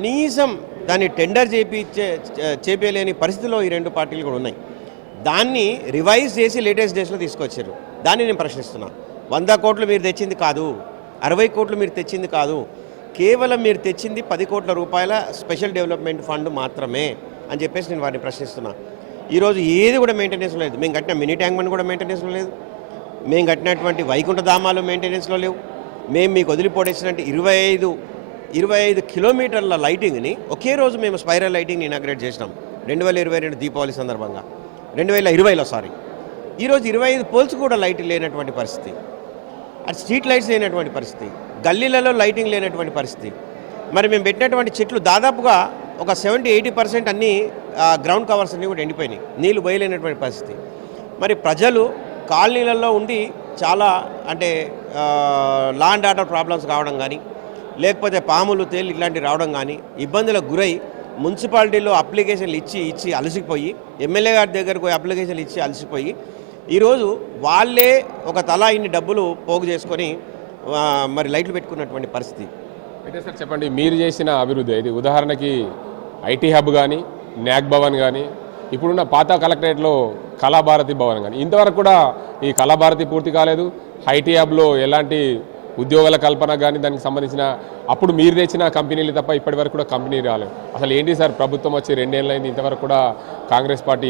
కనీసం దాన్ని టెండర్ చేపేయలేని పరిస్థితిలో ఈ రెండు పార్టీలు కూడా ఉన్నాయి. దాన్ని రివైజ్ చేసి లేటెస్ట్ డేస్లో తీసుకొచ్చారు. దాన్ని నేను ప్రశ్నిస్తున్నా. 100 కోట్లు మీరు తెచ్చింది కాదు, 60 కోట్లు మీరు తెచ్చింది కాదు, కేవలం మీరు తెచ్చింది 10 కోట్ల రూపాయల స్పెషల్ డెవలప్మెంట్ ఫండ్ మాత్రమే అని చెప్పేసి నేను వారిని ప్రశ్నిస్తున్నా. ఈరోజు ఏది కూడా మెయింటెనెన్స్ లేదు. మేము కట్టిన మినీ ట్యాంక్ బండ్ కూడా మెయింటెనెన్స్లో లేదు. మేము కట్టినటువంటి వైకుంఠ ధామాలు మెయింటెనెన్స్లో లేవు. మేము మీకు వదిలిపోడేసినట్టు 25 కిలోమీటర్ల లైటింగ్ని ఒకే రోజు మేము స్పైరల్ లైటింగ్ని ఇనాగ్రేట్ చేసినాం 2022 దీపావళి సందర్భంగా, 2020లో సారీ. ఈరోజు 25 పోల్స్ కూడా లైట్ లేనటువంటి పరిస్థితి, అది స్ట్రీట్ లైట్స్ లేనటువంటి పరిస్థితి, గల్లీలలో లైటింగ్ లేనటువంటి పరిస్థితి. మరి మేము పెట్టినటువంటి చెట్లు దాదాపుగా ఒక 70-80% అన్నీ గ్రౌండ్ కవర్స్ అన్నీ కూడా ఎండిపోయినాయి, నీళ్లు పోయలేనటువంటి పరిస్థితి. మరి ప్రజలు కాలనీలలో ఉండి చాలా అంటే లా అండ్ ఆర్డర్ ప్రాబ్లమ్స్ కావడం కానీ, లేకపోతే పాములు తేలు ఇట్లాంటివి రావడం కానీ, ఇబ్బందులకు గురై మున్సిపాలిటీలో అప్లికేషన్లు ఇచ్చి అలసిపోయి, ఎమ్మెల్యే గారి దగ్గరకు అప్లికేషన్లు ఇచ్చి అలసిపోయి, ఈరోజు వాళ్ళే ఒక తలా ఇన్ని డబ్బులు పోగు చేసుకొని మరి లైట్లు పెట్టుకున్నటువంటి పరిస్థితి. అయితే సార్ చెప్పండి, మీరు చేసిన అభివృద్ధి ఇది ఉదాహరణకి ఐటీ హబ్ కానీ, న్యాక్ భవన్ కానీ, ఇప్పుడున్న పాత కలెక్టరేట్లో కళాభారతి భవన్ కానీ, ఇంతవరకు కూడా ఈ కళాభారతి పూర్తి కాలేదు. ఐటీ హబ్లో ఎలాంటి ఉద్యోగాల కల్పన కానీ దానికి సంబంధించిన అప్పుడు మీరు తెచ్చిన కంపెనీలు తప్ప ఇప్పటి వరకు కూడా కంపెనీ రాలేదు. అసలు ఏంటి సార్ ప్రభుత్వం వచ్చి 2 ఏళ్ళైంది, ఇంతవరకు కూడా కాంగ్రెస్ పార్టీ